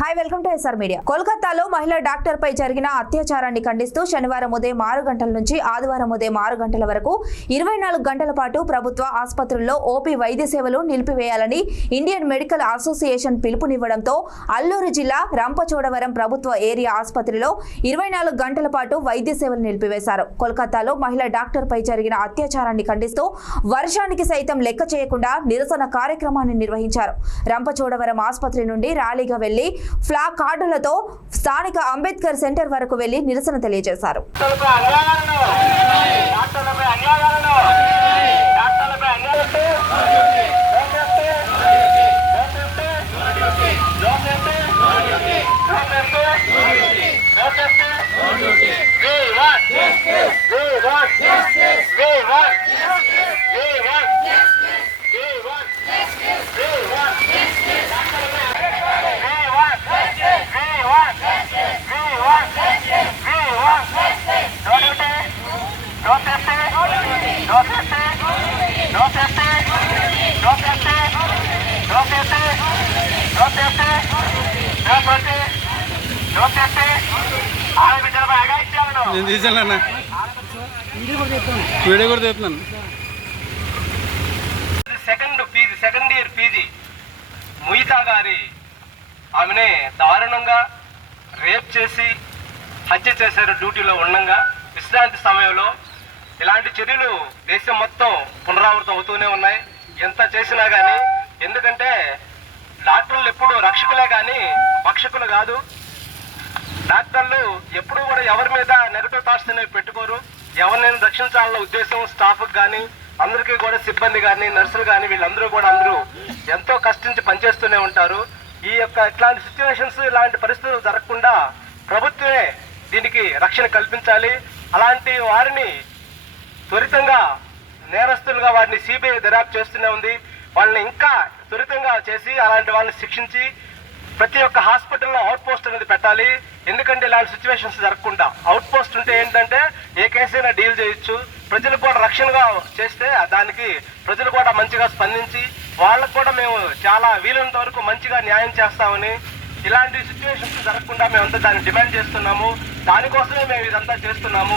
Hi welcome to SR media. కోల్కతాలో మహిళా doctor పై జరిగిన అత్యాచారాన్ని ఖండిస్తూ శనివారం ఉదయం 6 గంటల నుంచి ఆదివారం ఉదయం 6 గంటల వరకు 24 గంటల పాటు ప్రభుత్వ ఆసుపత్రుల్లో ఓపీ వైద్య సేవలు నిలిపివేయాలని ఇండియన్ మెడికల్ అసోసియేషన్ పిలుపునివ్వడంతో అల్లూరు జిల్లా రంపచోడవరం ప్రభుత్వ ఏరియా ఆసుపత్రిలో 24 గంటల పాటు వైద్య సేవలు నిలిపివేశారు. కోల్కతాలో మహిళా డాక్టర్ పై జరిగిన అత్యాచారాన్ని ఖండిస్తూ వర్షానికి సైతం లెక్క చేయకుండా నిరసన కార్యక్రమాన్ని నిర్వహించారు. రంపచోడవరం ఆసుపత్రి నుండి ర్యాలీగా వెళ్లి ఫ్లాగ్ కార్డులతో స్థానిక అంబేద్కర్ సెంటర్ వరకు వెళ్లి నిరసన తెలియజేశారు. నేను తీసాను వీడియో కూడా తీస్తున్నాను. సెకండ్ ఇయర్ పీజీ ముయితా గారి ఆమెనే దారుణంగా రేప్ చేసి హత్య చేశారు. డ్యూటీలో ఉండగా విశ్రాంతి సమయంలో ఇలాంటి చర్యలు దేశం మొత్తం పునరావృతం అవుతూనే ఉన్నాయి. ఎంత చేసినా కానీ, ఎందుకంటే డాక్టర్లు ఎప్పుడు రక్షకులే కానీ భక్షకులు కాదు. డాక్టర్లు ఎప్పుడు కూడా ఎవరి మీద నెగటివ్ థాట్స్ అనేవి పెట్టుకోరు. ఎవరినైనా రక్షించాలన్న ఉద్దేశం స్టాఫ్కి కానీ, అందరికీ కూడా సిబ్బంది కానీ, నర్సులు కానీ, వీళ్ళందరూ కూడా అందరూ ఎంతో కష్టించి పనిచేస్తూనే ఉంటారు. ఈ యొక్క ఇట్లాంటి సిచ్యువేషన్స్, ఇలాంటి పరిస్థితులు జరగకుండా ప్రభుత్వమే దీనికి రక్షణ కల్పించాలి. అలాంటి వారిని త్వరితంగా నేరస్తులుగా వారిని సిబిఐ దర్యాప్తు చేస్తూనే ఉంది. వాళ్ళని ఇంకా త్వరితంగా చేసి అలాంటి వాళ్ళని శిక్షించి ప్రతి ఒక్క హాస్పిటల్లో అవుట్ పోస్ట్ అనేది పెట్టాలి. ఎందుకంటే ఇలాంటి సిచ్యువేషన్స్ జరగకుండా అవుట్ పోస్ట్ ఉంటే ఏంటంటే ఏ కేసైనా డీల్ చేయొచ్చు. ప్రజలకు కూడా రక్షణగా చేస్తే దానికి ప్రజలు కూడా మంచిగా స్పందించి వాళ్ళకు కూడా మేము చాలా వీలైనంత వరకు మంచిగా న్యాయం చేస్తామని, ఇలాంటి సిచ్యువేషన్స్ జరగకుండా మేమంతా దాన్ని డిమాండ్ చేస్తున్నాము. దానికోసమే మేము ఇదంతా చేస్తున్నాము.